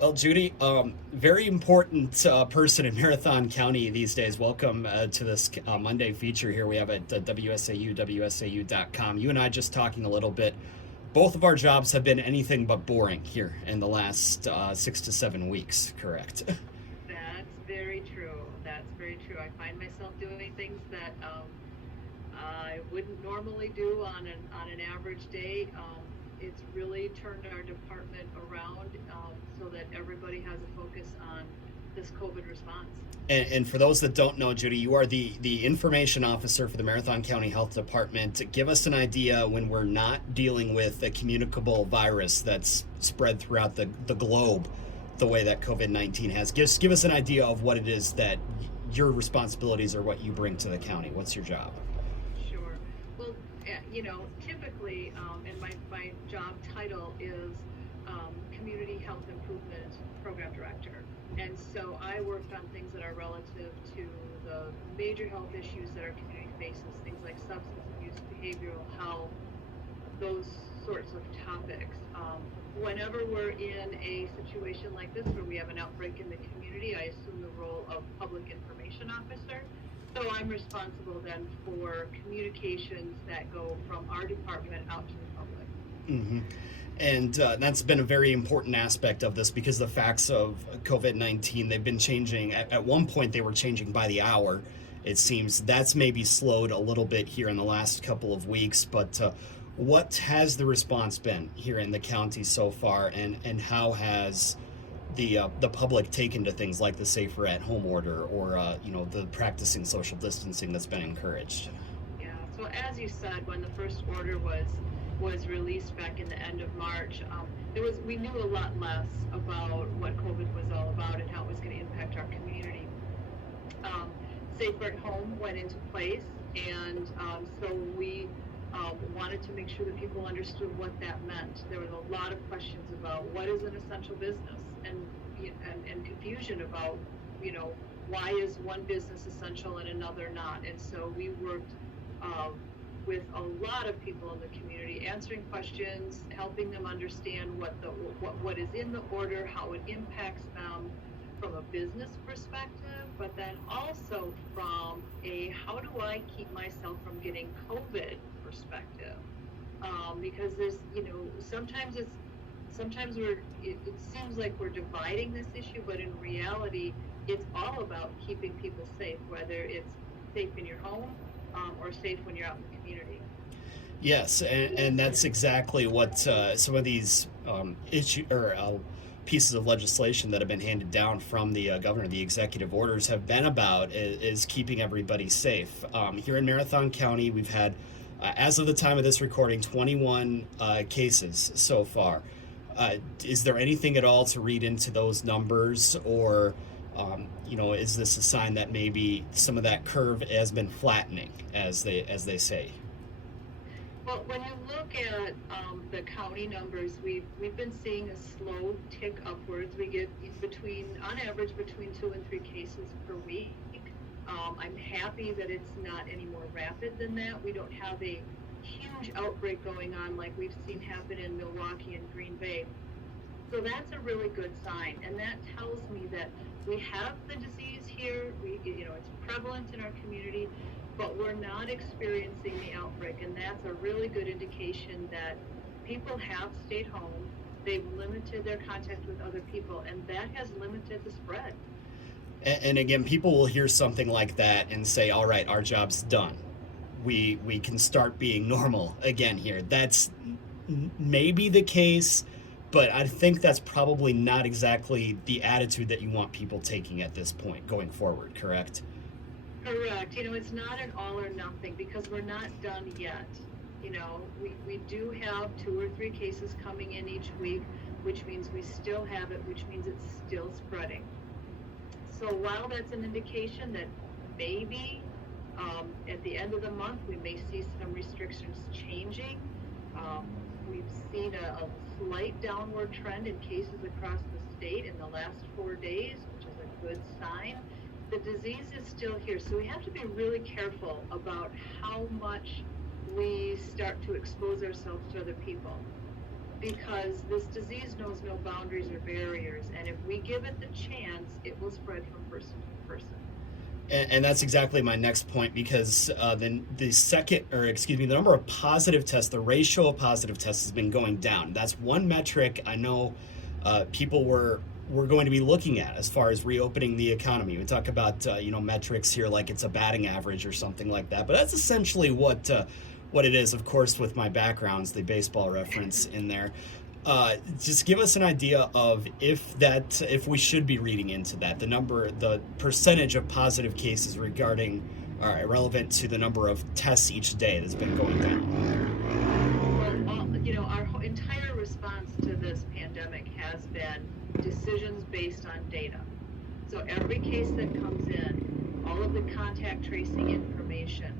Well, Judy, very important person in Marathon County these days. Welcome to this Monday feature here we have at WSAU, WSAU.com. You and I just talking a little bit. Both of our jobs have been anything but boring here in the last 6 to 7 weeks, correct? That's very true. That's very true. I find myself doing things that I wouldn't normally do on an average day. It's really turned our department around so that everybody has a focus on this COVID response. And for those that don't know, Judy, you are the information officer for the Marathon County Health Department. Give us an idea when we're not dealing with a communicable virus that's spread throughout the globe the way that COVID-19 has. Give us an idea of what it is that your responsibilities are, what you bring to the county. What's your job? Sure. Well, typically, and my job title is Community Health Improvement Program Director. And so I worked on things that are relative to the major health issues that our community faces, things like substance abuse, behavioral health, those sorts of topics. Whenever we're in a situation like this where we have an outbreak in the community, I assume the role of public information officer. So I'm responsible then for communications that go from our department out to the public. Mm-hmm. And that's been a very important aspect of this because the facts of COVID-19, they've been changing. At one point, they were changing by the hour. It seems that's maybe slowed a little bit here in the last couple of weeks. But what has the response been here in the county so far, and how has the public taken to things like the safer at home order or the practicing social distancing that's been encouraged? Yeah. So as you said, when the first order was released back in the end of March, we knew a lot less about what COVID was all about and how it was going to impact our community. Um, Safer at home went into place, and so we wanted to make sure that people understood what that meant. There was a lot of questions about what is an essential business, and confusion about why is one business essential and another not. And so we worked uh, with a lot of people in the community, answering questions, helping them understand what is in the order, how it impacts them from a business perspective, but then also from a how do I keep myself from getting COVID perspective. Because there's, sometimes it seems like we're dividing this issue, but in reality, it's all about keeping people safe, whether it's safe in your home or safe when you're out in the community. Yes, and that's exactly what some of these issue or pieces of legislation that have been handed down from the governor, the executive orders, have been about is keeping everybody safe. Here in Marathon County, we've had, as of the time of this recording, 21 cases so far. Is there anything at all to read into those numbers, or is this a sign that maybe some of that curve has been flattening, as they say? Well, when you look at the county numbers, we've been seeing a slow tick upwards. We get on average, between 2 and 3 cases per week. I'm happy that it's not any more rapid than that. We don't have a huge outbreak going on like we've seen happen in Milwaukee and Green Bay. So that's a really good sign, and that tells me that we have the disease here. It's prevalent in our community, but we're not experiencing the outbreak, and that's a really good indication that people have stayed home. They've limited their contact with other people, and that has limited the spread. And again, people will hear something like that and say, "All right, our job's done. We can start being normal again here." That's maybe the case, but I think that's probably not exactly the attitude that you want people taking at this point going forward. Correct? Correct. It's not an all or nothing because we're not done yet. We do have 2 or 3 cases coming in each week, which means we still have it, which means it's still spreading. So while that's an indication that maybe at the end of the month we may see some restrictions changing, um, we've seen a slight downward trend in cases across the state in the last 4 days, which is a good sign. The disease is still here, so we have to be really careful about how much we start to expose ourselves to other people. because this disease knows no boundaries or barriers, and if we give it the chance, it will spread from person to person. And that's exactly my next point, because the second, or excuse me, the number of positive tests, the ratio of positive tests has been going down. That's one metric I know people were going to be looking at as far as reopening the economy. We talk about metrics here like it's a batting average or something like that, but that's essentially what it is. Of course, with my background's the baseball reference in there. Just give us an idea of if we should be reading into that, the percentage of positive cases regarding relevant to the number of tests each day that's been going down. Well, our entire response to this pandemic has been decisions based on data. So every case that comes in, all of the contact tracing information,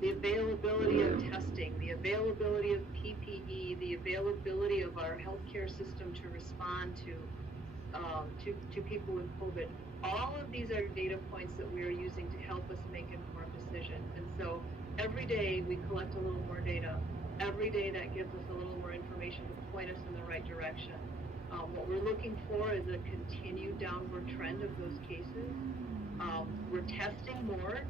the availability of testing, the availability of PPE, the availability of our healthcare system to respond to people with COVID. All of these are data points that we are using to help us make informed decisions. And so every day we collect a little more data. Every day that gives us a little more information to point us in the right direction. What we're looking for is a continued downward trend of those cases. We're testing more,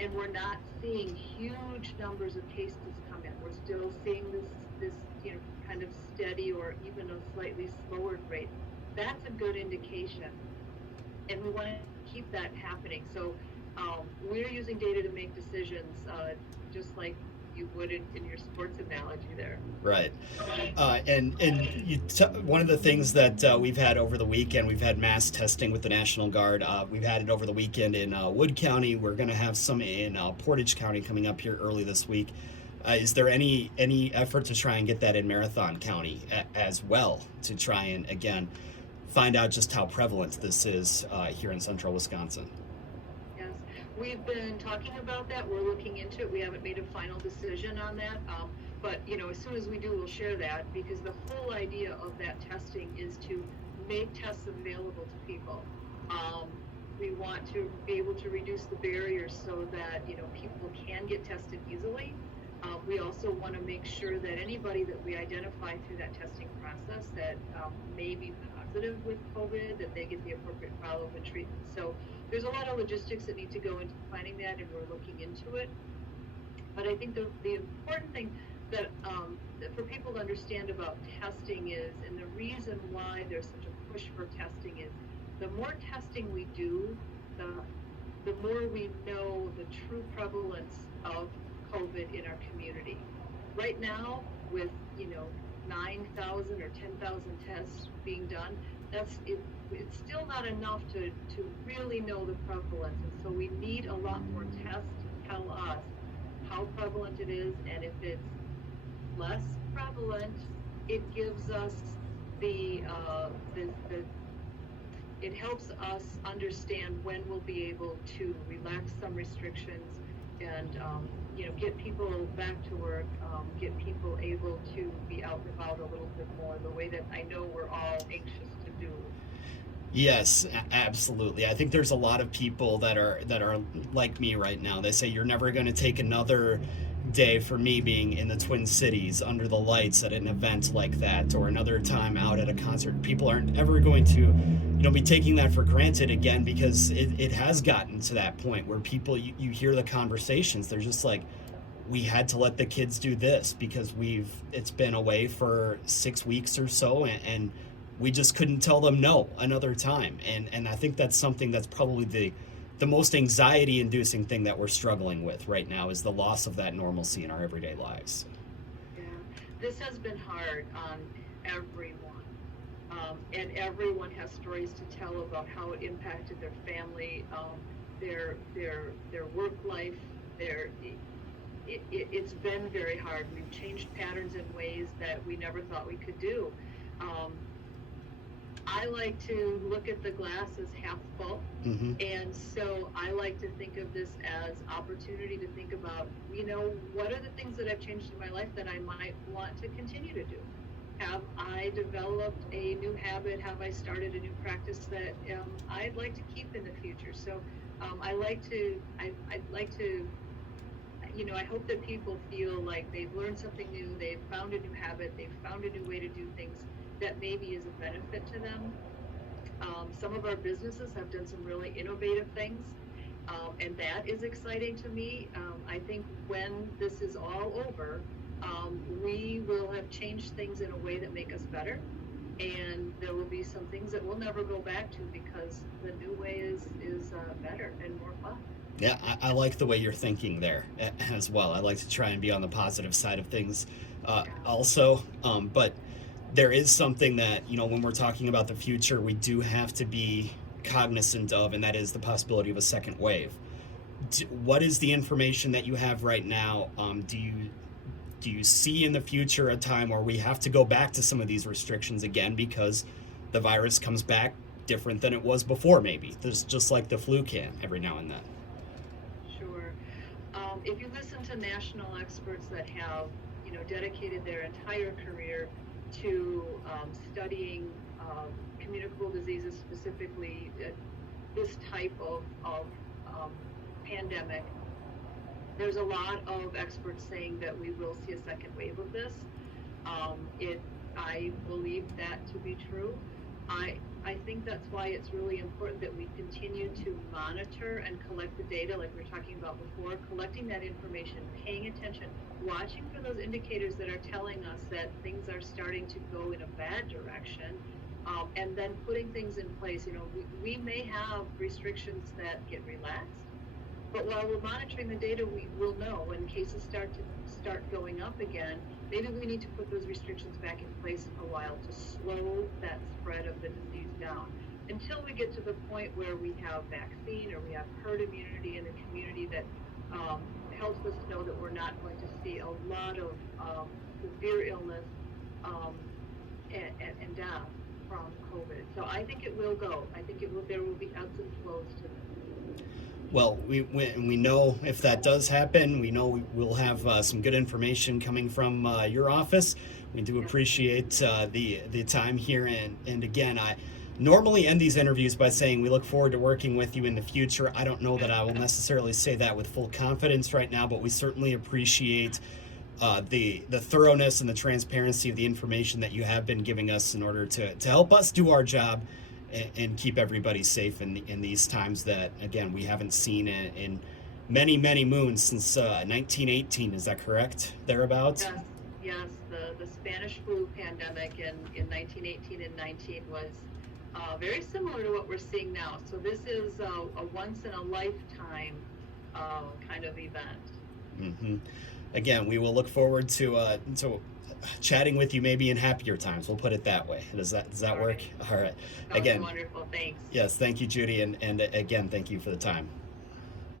and we're not seeing huge numbers of cases come in. We're still seeing this kind of steady or even a slightly slower rate. That's a good indication, and we want to keep that happening. So we're using data to make decisions, just like you would in your sports analogy there. Right. And one of the things that we've had over the weekend, we've had mass testing with the National Guard. We've had it over the weekend in Wood County. We're going to have some in Portage County coming up here early this week. Is there any effort to try and get that in Marathon County as well, to try and, again, find out just how prevalent this is here in central Wisconsin? We've been talking about that. We're looking into it. We haven't made a final decision on that. But as soon as we do, we'll share that, because the whole idea of that testing is to make tests available to people. We want to be able to reduce the barriers so that, people can get tested easily. We also want to make sure that anybody that we identify through that testing process that may be positive with COVID, that they get the appropriate follow-up and treatment. So there's a lot of logistics that need to go into planning that, and we're looking into it. But I think the important thing that for people to understand about testing is, and the reason why there's such a push for testing is, the more testing we do, the more we know the true prevalence of COVID in our community. Right now, with 9,000 or 10,000 tests being done, it's still not enough to really know the prevalence. And so we need a lot more tests to tell us how prevalent it is, and if it's less prevalent, it gives us it helps us understand when we'll be able to relax some restrictions and get people back to work, get people able to be out and about a little bit more, the way that I know we're all anxious to do. Yes, absolutely. I think there's a lot of people that are like me right now. They say you're never going to take another day, for me being in the Twin Cities under the lights at an event like that, or another time out at a concert. People aren't ever going to be taking that for granted again, because it has gotten to that point where people, you hear the conversations, they're just like, we had to let the kids do this because it's been away for 6 weeks or so, and we just couldn't tell them no another time. And I think that's something that's probably the most anxiety inducing thing that we're struggling with right now, is the loss of that normalcy in our everyday lives. Yeah, this has been hard on everyone. And everyone has stories to tell about how it impacted their family, their work life, it's been very hard. We've changed patterns in ways that we never thought we could do. I like to look at the glass as half full, Mm-hmm. and so I like to think of this as opportunity to think about, what are the things that I've changed in my life that I might want to continue to do? Have I developed a new habit? Have I started a new practice that I'd like to keep in the future? So I'd like to, I hope that people feel like they've learned something new, they've found a new habit, they've found a new way to do things that maybe is a benefit to them. Some of our businesses have done some really innovative things, and that is exciting to me. I think when this is all over, we will have changed things in a way that make us better, and there will be some things that we'll never go back to because the new way is better and more fun. Yeah, I like the way you're thinking there as well. I like to try and be on the positive side of things also. But there is something that, when we're talking about the future, we do have to be cognizant of, and that is the possibility of a second wave. What is the information that you have right now? Do you see in the future a time where we have to go back to some of these restrictions again because the virus comes back different than it was before? Maybe there's just like the flu can every now and then. Sure. If you listen to national experts that have, dedicated their entire career to studying communicable diseases, specifically this type of pandemic, there's a lot of experts saying that we will see a second wave of this. I believe that to be true. I think that's why it's really important that we continue to monitor and collect the data, like we were talking about before, collecting that information, paying attention, watching for those indicators that are telling us that things are starting to go in a bad direction, and then putting things in place. We may have restrictions that get relaxed, but while we're monitoring the data, we will know when cases start going up again. Maybe we need to put those restrictions back in place a while to slow that spread of the disease down until we get to the point where we have vaccine or we have herd immunity in the community that helps us know that we're not going to see a lot of severe illness and death from COVID. So I think it will go. I think there will be ebbs and flows to this. Well, we know if that does happen, we know we'll have some good information coming from your office. We do appreciate the time here, and again, I normally end these interviews by saying we look forward to working with you in the future. I don't know that I will necessarily say that with full confidence right now, but we certainly appreciate the thoroughness and the transparency of the information that you have been giving us in order to help us do our job and keep everybody safe in these times that, again, we haven't seen in many, many moons since 1918. Is that correct? Thereabouts? Yes. The Spanish flu pandemic in 1918 and 19 was very similar to what we're seeing now. So this is a once in a lifetime kind of event. Mm-hmm. Again, we will look forward to chatting with you maybe in happier times. We'll put it that way. Does that work? All right. That was wonderful. Thanks. Yes, thank you, Judy, and again, thank you for the time.